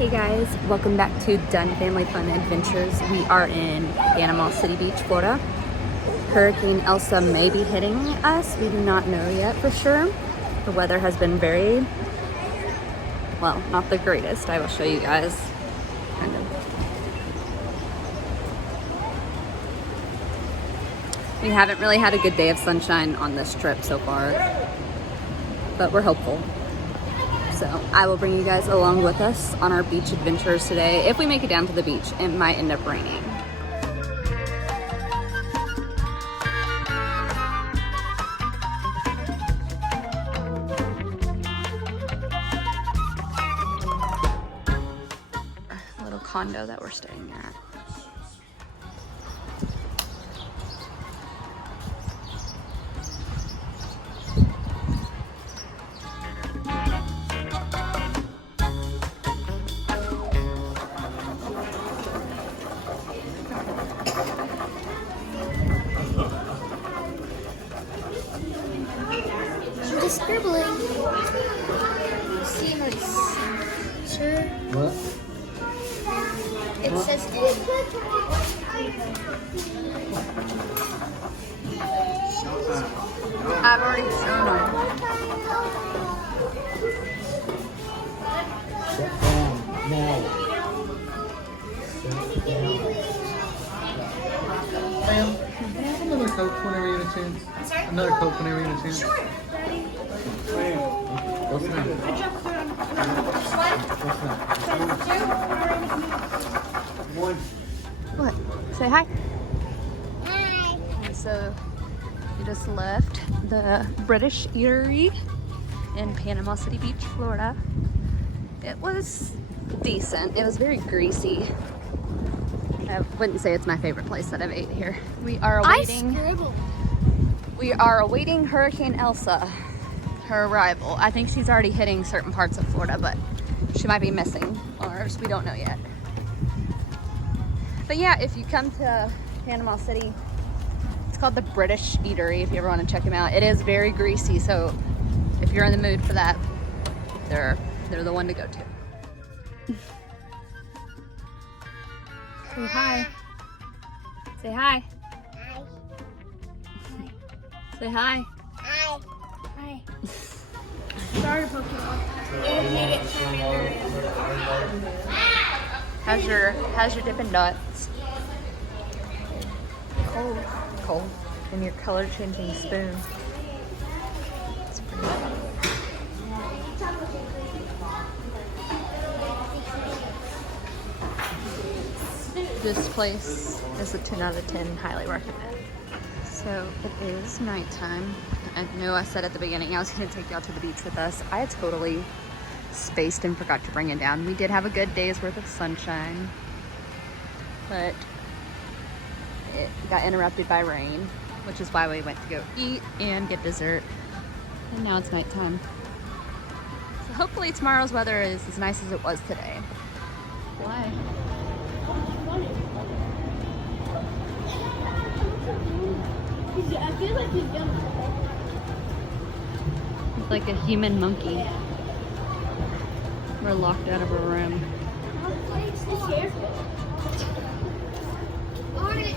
Hey guys, welcome back to Done Family Fun Adventures. We are in Panama City Beach, Florida. Hurricane Elsa may be hitting us. We do not know yet for sure. The weather has been very, well, not the greatest. I will show you guys kind of. We haven't really had a good day of sunshine on this trip so far, but we're hopeful. So I will bring you guys along with us on our beach adventures today. If we make it down to the beach, it might end up raining. A little condo that we're staying at. Scribbling. See my sir? What? It says it. I've already shown them. Shut down now. Shut down. Ma'am, can I have another Coke whenever you get a chance? Sorry? Another Coke whenever you get a chance? Sure. What's that? What? Say hi. Hi. And so we just left the British Eatery in Panama City Beach, Florida. It was decent. It was very greasy. I wouldn't say it's my favorite place that I've ate here. We are awaiting Hurricane Elsa, her arrival. I think she's already hitting certain parts of Florida, but she might be missing ours. We don't know yet. But yeah, if you come to Panama City, it's called the British Eatery if you ever want to check them out. It is very greasy, so if you're in the mood for that, they're the one to go to. Say hi. Say hi. Hi. Say hi. Hi. Hi. Sorry, Pokemon. How's your Dippin' Dots? Cold. Cold. And your color changing spoon. It's pretty good. This place is a 10 out of 10, highly recommend. So it is nighttime. I know I said at the beginning I was gonna take y'all to the beach with us. I had totally spaced and forgot to bring it down. We did have a good day's worth of sunshine, but it got interrupted by rain, which is why we went to go eat and get dessert. And now it's nighttime. So hopefully tomorrow's weather is as nice as it was today. Why? I feel like he's jumping. It's like a human monkey. We're locked out of a room. On it.